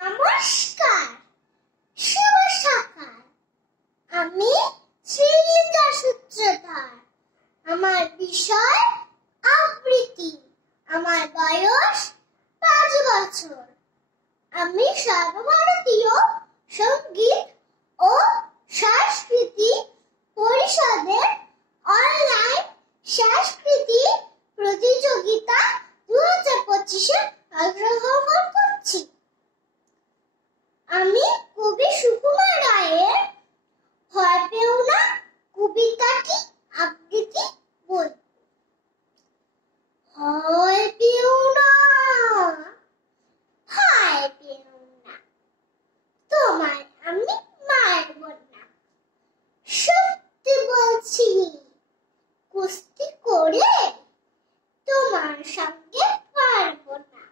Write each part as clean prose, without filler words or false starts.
নমস্কার, শুভ সকাল। আমি শ্রীলিঙ্গা সূত্রধর। আমার বিষয় আবৃত্তি। আমার বয়স 5 বছর। আমি সর্বভারতীয় সঙ্গীত ও সাংস্কৃতিক পরিষদের অনলাইন সাংস্কৃতিক প্রতিযোগিতা 2025-এ অংশগ্রহণ করছি। আমি কবি সুকুমার রায়ের ভয় পেও না কবিতাটি আবৃত্তি বলব। ভয় পেও না, ভয় পেও না, তোমায় আমি মারব না। সত্যি বলছি, কুস্তি করে তোমার সঙ্গে পারব না।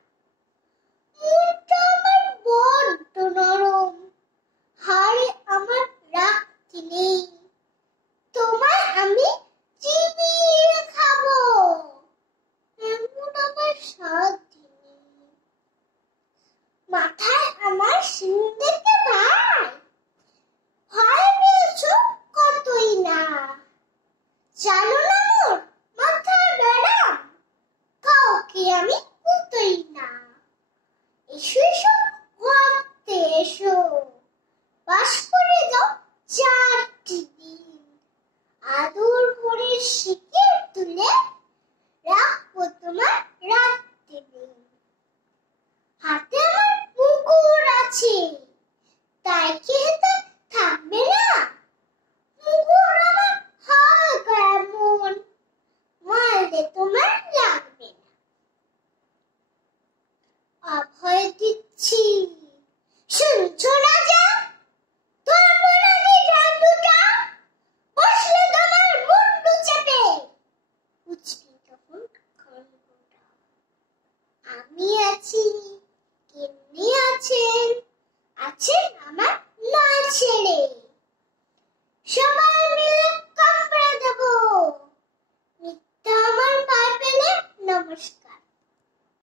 মুখটা আমার বড্ড নরম, হাড়ে আমার রাখতে নেই। তোমায় আমি চিবিয়ে খাবো, এমন আমার সাধ্য নেই। মাথায় আমার শিং দেখে ভাই, ভয় পেয়েছো কতই না। জানো না মোর মাথার ব্যারাম, কাউকে আমি কুতোই না। এসো এসো ঘুরতে এসো, বাস করে যাও 4টি দিন। আদর করে শিখে তুলে রাখবো তোমার রাত্রি দিন। হাতে আমার মুগুর আছে, তাই কি হাতে থাকবে না? মুগুর আমার হালকা এমন, মারলে তোমার লাগবে না। অভয়